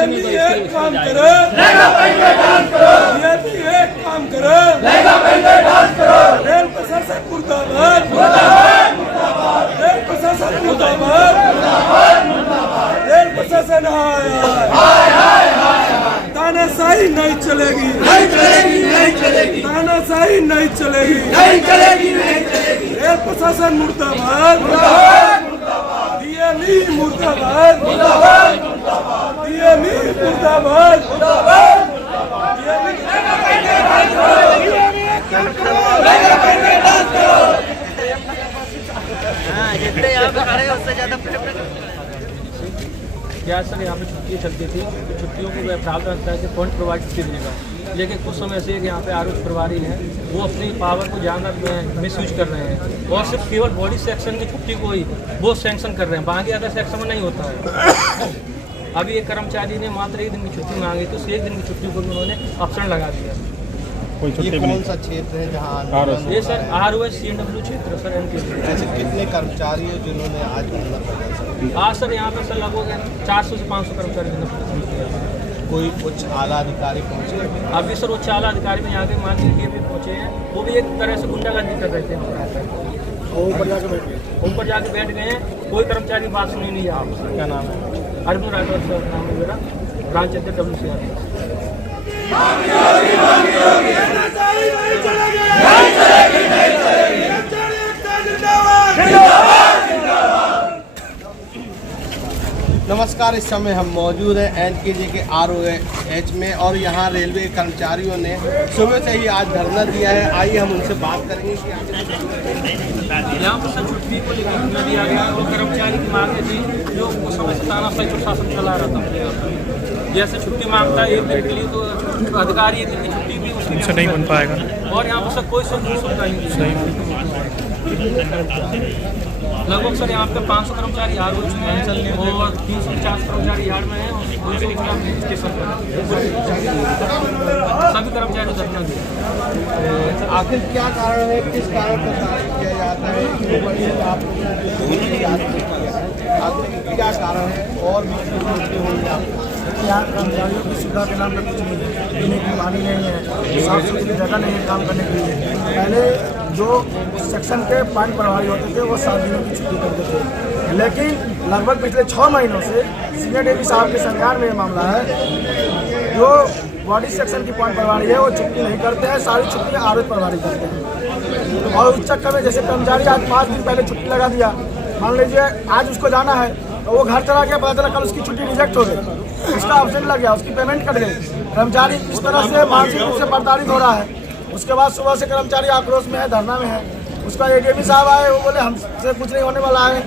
नहीं तो इसके काम करो, एक काम करो, रेल प्रशासन मुर्दाबाद, रेल प्रशासन मुर्दाबाद, रेल प्रशासन तानाशाही नहीं चलेगी, तानाशाही नहीं चलेगी, रेल प्रशासन मुर्दाबाद, डीएमई मुर्दाबाद, डीएमई मुर्दाबाद, जितने यहाँ पे खड़े हैं उससे ज्यादा क्या सर यहाँ पे छुट्टियाँ चलती थी, छुट्टियों को प्रावधान रहता है कि पॉइंट प्रोवाइड छुट्टी देगा, लेकिन कुछ समय से यहाँ पे आरोप प्रभारी हैं वो अपनी पावर को ज़्यादा मिसयूज कर रहे हैं और सिर्फ केवल बॉडी सेक्शन की छुट्टी को ही वो सैंक्शन कर रहे हैं, बाकी अदर सेक्शन में नहीं होता है। अभी एक कर्मचारी ने मात्र 1 दिन की छुट्टी मांगी तो 1 दिन की छुट्टी को भी उन्होंने ऑप्शन लगा दिया। ये कौन सा क्षेत्र है जहाँ ये सर ROS CNW क्षेत्र सर NK। ऐसे कितने कर्मचारी हैं जिन्होंने आज धरना प्रदर्शन किया? आज सर यहाँ पे सर लगभग 400 से 500 कर्मचारी ने प्रदर्शन किया। कोई उच्च आला अधिकारी पहुँचे? अभी सर उच्च आला अधिकारी में यहाँ के मान लीजिए भी पहुँचे हैं, वो भी एक तरह से गुंडागर्दी कर रहे थे। ऊपर जाके बैठ गए हैं, कोई कर्मचारी बात सुनी नहीं। आप क्या नाम है? अरविंद राठौर सर नाम है मेरा, ब्रांच अध्यक्ष WCR। नमस्कार, इस समय हम मौजूद हैं NKJ के ROH में और यहाँ रेलवे कर्मचारियों ने सुबह से ही आज धरना दिया है। आइए हम उनसे बात करेंगे कि यहाँ पर सर छुट्टी को लेकर धरना दिया गया और कर्मचारी की मांगे थी जो उस समय से तानाशाही प्रशासन चला रहा था। जैसे छुट्टी मांगता है 1 दिन के लिए तो अधिकारी 1 दिन की छुट्टी भी उससे नहीं बन पाएगा और यहाँ पर सर कोई सुविधा नहीं। लगभग सर यहाँ पे 500 कर्मचारी ROH में हैं और 350 कर्मचारी यार्ड में हैं और 200 स्टेशन पर। सभी कर्मचारी धरना दिए। आखिर क्या कारण है, किस कारण का कार्य किया जाता है? आखिर क्या कारण है और भी यहाँ कर्मचारियों की सुविधा के नाम पर कुछ नहीं है, पीने की पानी नहीं है, साफ सुथरी जगह नहीं है काम करने के लिए। पहले जो सेक्शन के पॉइंट प्रभारी होते थे वो 7 दिनों की छुट्टी करते थे, लेकिन लगभग पिछले 6 महीनों से सीनियर DP साहब के संज्ञान में ये मामला है। जो बॉडी सेक्शन की पॉइंट प्रभारी है वो छुट्टी नहीं करते हैं, सारी छुट्टियाँ ROH प्रभारी करते हैं। और उस चक्कर में जैसे कर्मचारी आज 5 दिन पहले छुट्टी लगा दिया, मान लीजिए आज उसको जाना है तो वो घर चला गया, पता चला कल उसकी छुट्टी रिजेक्ट हो गई, उसका ऑप्शन लग गया, उसकी पेमेंट कट गई। कर्मचारी इस तरह से मानसिक रूप से प्रताड़ित हो रहा है। उसके बाद सुबह से कर्मचारी आक्रोश में है, धरना में है। उसका ADM साहब आए, वो बोले हमसे कुछ नहीं होने वाला है।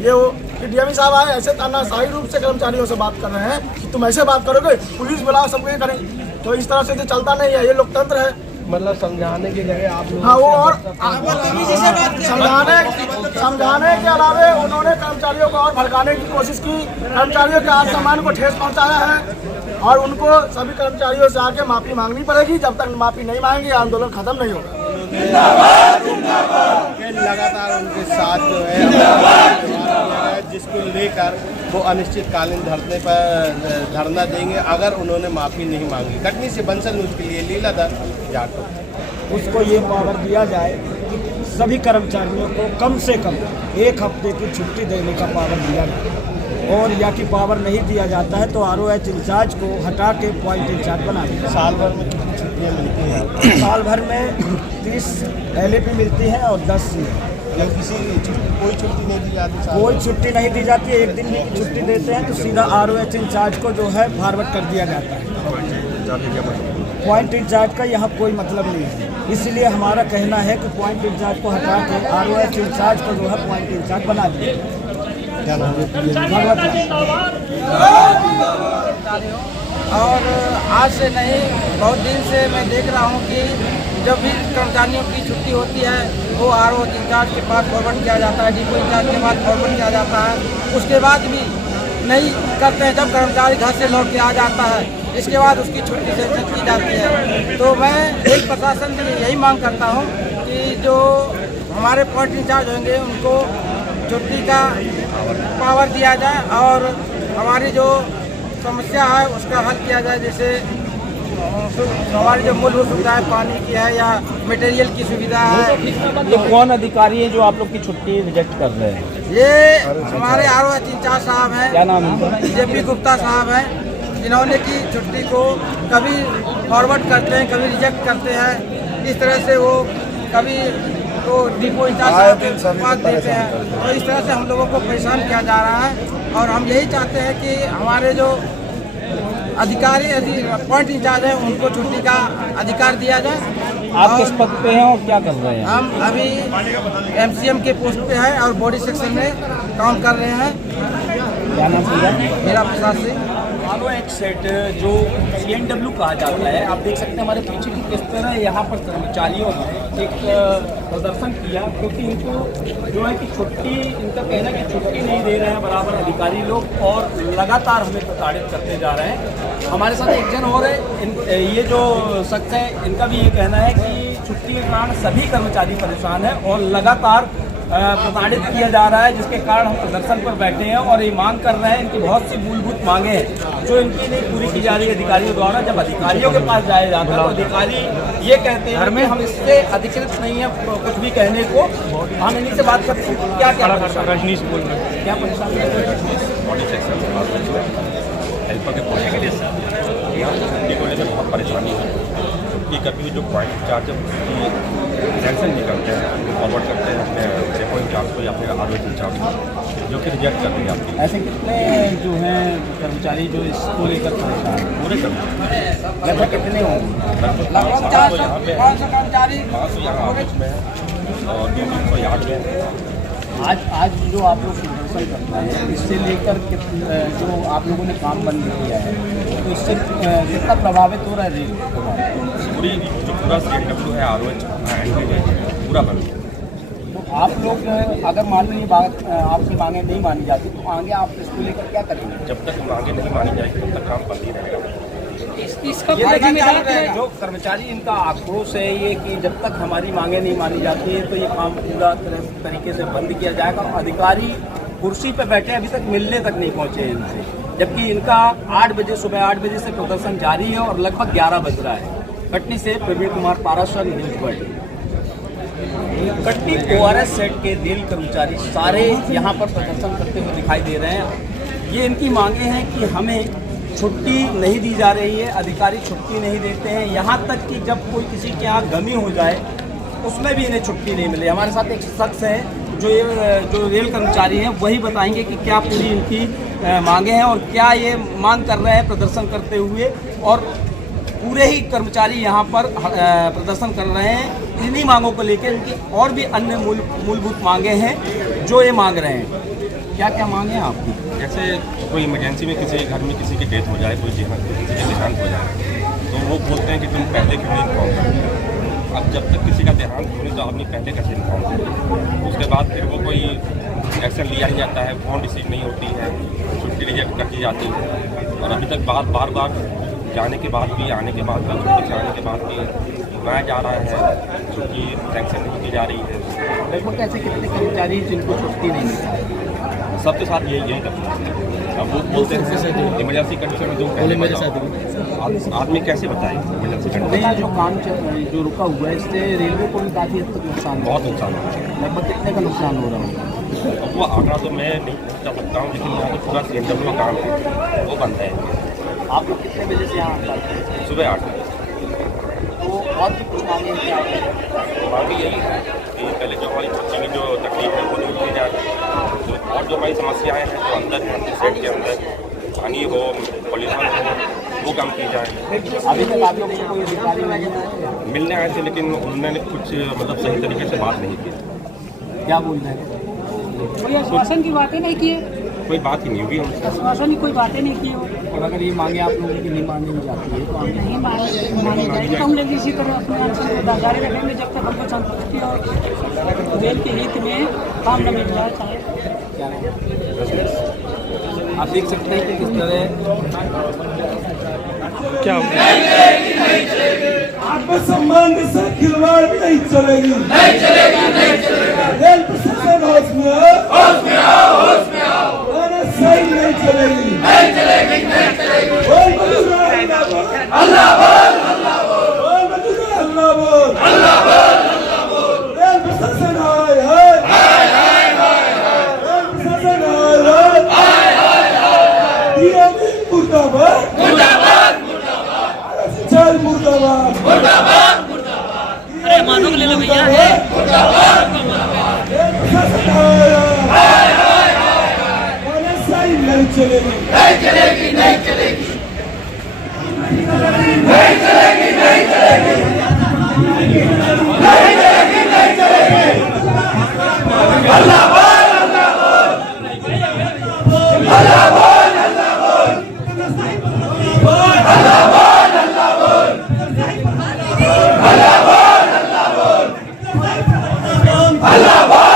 ये वो DM साहब आए, ऐसे तानाशाही रूप से कर्मचारियों से बात कर रहे हैं कि तुम ऐसे बात करोगे, पुलिस बुलाओ, सब ये करेंगे। तो इस तरह से तो चलता नहीं है, ये लोकतंत्र है। मतलब समझाने की जगह आप लोग हाँ, वो और समझाने के अलावे उन्होंने कर्मचारियों को और भड़काने की कोशिश की। कर्मचारियों के आत्मसम्मान को ठेस पहुंचाया है और उनको सभी कर्मचारियों से आके माफी मांगनी पड़ेगी। जब तक माफी नहीं मांगेंगे आंदोलन खत्म नहीं होगा। लगातार उनके साथ जो है जिसको लेकर वो अनिश्चितकालीन धरना देंगे अगर उन्होंने माफ़ी नहीं मांगी। कटनी से बंसल न्यूज़ के लिए लीलाधर जाटो। उसको ये पावर दिया जाए कि सभी कर्मचारियों को कम से कम 1 हफ्ते की छुट्टी देने का पावर दिया जाए, और या कि पावर नहीं दिया जाता है तो ROH इंचार्ज को हटा के पॉइंट इंचार्ज बना दें। साल भर में कितनी छुट्टियाँ मिलती हैं? साल भर में 30 LAP मिलती हैं और 10 CA। या किसी कोई छुट्टी नहीं दी जाती? कोई छुट्टी नहीं दी जाती है। 1 दिन की छुट्टी देते हैं तो सीधा ROH इंचार्ज को जो है फॉरवर्ड कर दिया जाता है। पॉइंट इंचार्ज का यहाँ कोई मतलब नहीं है, इसीलिए हमारा कहना है कि पॉइंट इंचार्ज को हटा के ROH इंचार्ज को जो है पॉइंट इंचार्ज बना दिया। और आज से नहीं, बहुत दिन से मैं देख रहा हूँ कि जब भी कर्मचारियों की छुट्टी होती है वो ROH इंचार्ज के पास फॉरवर्ड किया जाता है, डिपो इंचार्ज के पास फॉरवर्ड किया जाता है। उसके बाद भी नहीं करते हैं। जब कर्मचारी घर से लौट के आ जाता है इसके बाद उसकी छुट्टी सेंक्शन की जाती है। तो मैं एक प्रशासन से यही मांग करता हूँ कि जो हमारे पॉइंट इंचार्ज होंगे उनको छुट्टी का पावर दिया जाए और हमारी जो समस्या है उसका हल किया जाए। जैसे हमारी जो मूलभूत सुविधा है, पानी की है या मटेरियल की सुविधा है। तो कौन अधिकारी है जो आप लोग की छुट्टी रिजेक्ट कर रहे हैं? ये हमारे RO इंचार्ज साहब हैं, क्या नाम है? JP गुप्ता साहब हैं, जिन्होंने की छुट्टी को कभी फॉरवर्ड करते हैं, कभी रिजेक्ट करते हैं। इस तरह से वो कभी तो डिपो इंचार्ज साहब के पास देते हैं। तो इस तरह से हम लोगों को परेशान किया जा रहा है और हम यही चाहते हैं कि हमारे जो अधिकारी पॉइंट इंचार्ज है उनको छुट्टी का अधिकार दिया जाए। आप किस पद पे हैं और क्या कर रहे हैं? हम अभी MCM के पोस्ट पे हैं और बॉडी सेक्शन में काम कर रहे हैं। क्या नाम है? मेरा प्रसाद सिंह। आलो एक सेट जो CNW कहा जाता है, आप देख सकते हैं हमारे पीछे की किस तरह यहाँ पर कर्मचारियों ने एक प्रदर्शन किया, क्योंकि इनको जो है कि छुट्टी, इनका कहना है कि छुट्टी नहीं दे रहे हैं बराबर अधिकारी लोग और लगातार हमें प्रताड़ित करते जा रहे हैं। हमारे साथ एक जन और है, ये जो शख्स है इनका भी ये कहना है कि छुट्टी के कारण सभी कर्मचारी परेशान हैं और लगातार प्रताड़ित किया जा रहा है, जिसके कारण हम प्रदर्शन पर बैठे हैं और ये मांग कर रहे हैं। इनकी बहुत सी मूलभूत मांगे हैं जो इनकी नहीं पूरी की जा रही है अधिकारियों द्वारा। जब अधिकारियों के पास जाया जाता है तो अधिकारी ये कहते हैं कि हम इससे अधिकृत नहीं है कुछ भी कहने को। हम इन्हीं से बात करते हैं क्या क्या परेशानी क्या परेशानी हेल्पर के पहुँचने के लिए छुट्टी को लेकर बहुत परेशानी है। छुट्टी कभी जो पॉइंट इंचार्ज सैंक्शन नहीं करते हैं, फॉरवर्ड करते हैं अपने डेपो इंचार्ज को या फिर RO इंचार्ज को, जो कि रिजेक्ट कर दिया आपकी। ऐसे कितने जो हैं कर्मचारी जो इसको लेकर परेशान हैं? पूरे लगभग कितने होंगे? लगभग 400 कर्मचारी 500 यहाँ ऑफिस में है और 200 यार्ड में है। आज जो आप लोग प्रदर्शन करते हैं, इससे लेकर जो आप लोगों ने काम बंद किया है, तो इससे कितना प्रभावित हो रहा है रेल? पूरी जो पूरा CNW है RO पूरा बंद है। तो आप लोग अगर मान लो ये बात आपकी मांगे नहीं मानी जाती तो आगे आप इसको लेकर क्या करेंगे? जब तक मांगे नहीं मानी जाएगी तब तक काम बंद ही रहेगा। इसका जो कर्मचारी इनका आक्रोश है ये कि जब तक हमारी मांगे नहीं मानी जाती है तो ये काम पूरा तरीके से बंद किया जाएगा। अधिकारी कुर्सी पे बैठे अभी तक मिलने तक नहीं पहुंचे इनसे, जबकि इनका 8 बजे सुबह 8 बजे से प्रदर्शन जारी है और लगभग 11 बज रहा है। कटनी से Praveen Kumar Parashar, news world. Katni ORS set के रेल कर्मचारी सारे यहाँ पर प्रदर्शन करते हुए दिखाई दे रहे हैं। ये इनकी मांगे हैं कि हमें छुट्टी नहीं दी जा रही है, अधिकारी छुट्टी नहीं देते हैं। यहाँ तक कि जब कोई किसी के यहाँ गमी हो जाए उसमें भी इन्हें छुट्टी नहीं मिले। हमारे साथ एक शख्स है जो रेल कर्मचारी हैं, वही बताएंगे कि क्या पूरी इनकी मांगे हैं और क्या ये मांग कर रहे हैं प्रदर्शन करते हुए। और पूरे ही कर्मचारी यहाँ पर प्रदर्शन कर रहे हैं इन्हीं मांगों को लेकर। इनकी और भी अन्य मूलभूत मांगे हैं जो ये मांग रहे हैं। क्या क्या मांगे हैं आपकी? जैसे कोई इमरजेंसी में किसी घर में किसी की डेथ हो जाए, कोई किसी के देहांत हो जाए, तो वो बोलते हैं कि तुम पहले क्यों नहीं इन्फॉर्म करते। अब जब तक किसी का देहांत हो नहीं तो आपने पहले कैसे इन्फॉर्म किया? उसके बाद फिर वो कोई एक्शन लिया ही जाता है, फोन रिसीव नहीं होती है, छुट्टी रिजेक्ट कर दी जाती है। और अभी तक बार बार जाने के बाद भी, आने के बाद भी, छुट्टी से आने के बाद भी घुमाया जा रहा है, छुट्टी सैंक्शन नहीं की जा रही है। लगभग ऐसे कितने कर्मचारी जिनको छुट्टी नहीं मिलती? सबके साथ यही करते हैं। अब वो बोलते हैं इमरजेंसी कंडीशन में जो पहले मेरे साथ आदमी कैसे बताए इमरजेंसी कंडीशन नहीं, जो काम जो रुका हुआ है इससे रेलवे को भी काफ़ी हद तक नुकसान, बहुत नुकसान हो रहा है। लगभग कितने का नुकसान हो रहा है? अब वो आंकड़ा तो मैं नहीं बता सकता हूँ, लेकिन यहाँ तो पूरा CNW का काम है वो बंद है। आप लोग कितने बजे से यहाँ आते हैं? सुबह 8 बजे। तो और भी कुछ मांगे हैं क्या? मांगी यही है कि पहले जो हमारी छुट्टी की जो तकलीफ है वो दूर की जाए, और जो हमारी समस्याएं हैं जो अंदर हैं सेट के अंदर, पानी हो, पॉल्यूशन हो, वो कम की जाए। अभी तक आप लोगों को कोई अधिकारी नहीं मिलने आए थे लेकिन उन्होंने कुछ मतलब सही तरीके से बात नहीं की। क्या बोल रहे हैं? कोई आश्वासन की बातें नहीं किए, कोई बात ही नहीं हुई हमसे। आश्वासन की कोई बातें नहीं की हो। और अगर ये मांगे आप लोगों की नहीं मानी जाती है तो आगे नहीं मानी जाएगी तो हम लोग इसी तरह अपने अनशन को जारी रखेंगे जब तक हमको संतुष्टि और रेल के हित में काम न मिल जाए। चाहे क्या है, आप देख सकते हैं कि किस तरह क्या आत्मसम्मान से खिलवाड़ नहीं चलेगी, नहीं चलेगी, नहीं चलेगी। रेल प्रशासन होश में आओ, होश में आओ, होश में आओ। सही नहीं चलेगी। बोल मजदूर अल्लाह बोल, बोल मजदूर अल्लाह बोल, रेल प्रशासन हाय रेल प्रशासन हाय डीएमई मुर्दाबाद चल मुर्दाबाद अरे मानो ले लो भैया रेल प्रशासन हाय नहीं चलेगी नहीं चलेगी नहीं चलेगी नहीं चलेगी नहीं चलेगी नहीं चलेगी नहीं चलेगी नहीं चलेगी अल्लाह बोल अल्लाह बोल अल्लाह बोल अल्लाह बोल अल्लाह बोल अल्लाह बोल अल्लाह बोल अल्लाह बोल अल्लाह बोल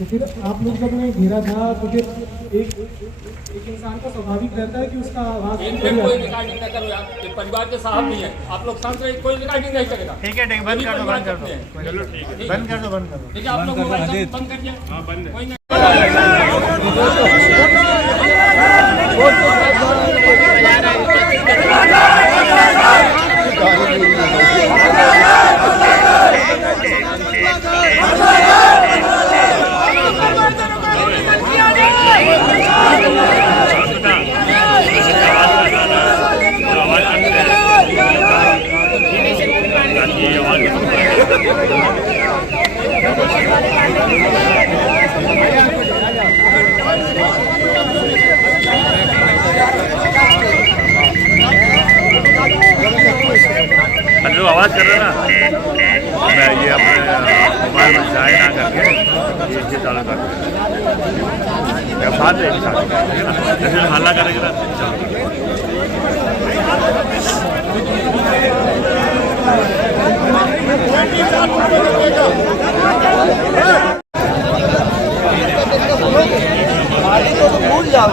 तो फिर आप लोग जब मैं घेरा था तो फिर एक इंसान का स्वाभाविक रहता है कि उसका आवाज कोई रिकॉर्डिंग न करो यार, ये परिवार के साहब नहीं है, आप लोग शांत रहिए, कोई रिकॉर्डिंग नहीं करेगा। ठीक है ठीक, बंद कर दो बंद कर दो, चलो ठीक है बंद कर दो बंद कर दो, ठीक है आप लोग मोबाइल बंद करिए। हां बंद है, कोई नहीं जो आवाज़ कर रहे हैं ना, मैं ये अपने मोबाइल में जाए ना करके ये चालू कर या साथ जैसे हल्ला करेंगे ना भूल जाओ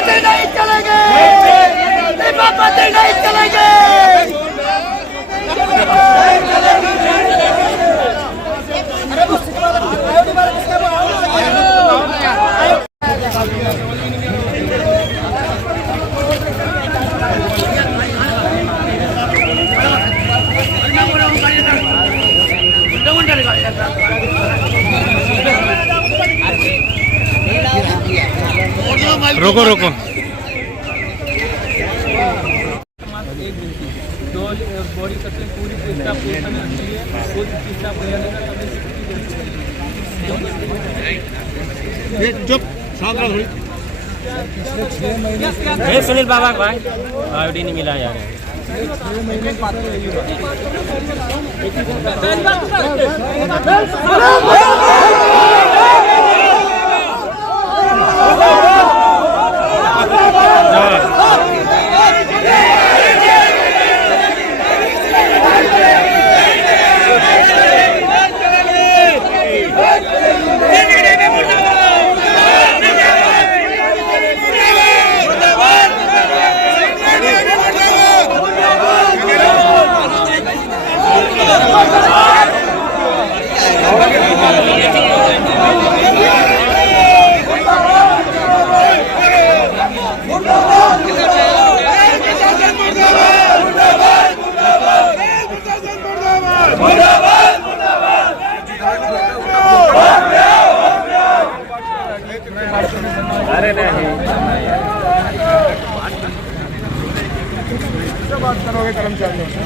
दीपापति नहीं चलेंगे, दीपापति नहीं चलेंगे। रोको रोको तो बॉडी कटिंग पूरी पिस्ता पोषण के लिए वो पिस्ता चुप सुनील बाबा भाई आईडी नहीं मिला यार। अरे नहीं बात करोगे कर्मचारियों से।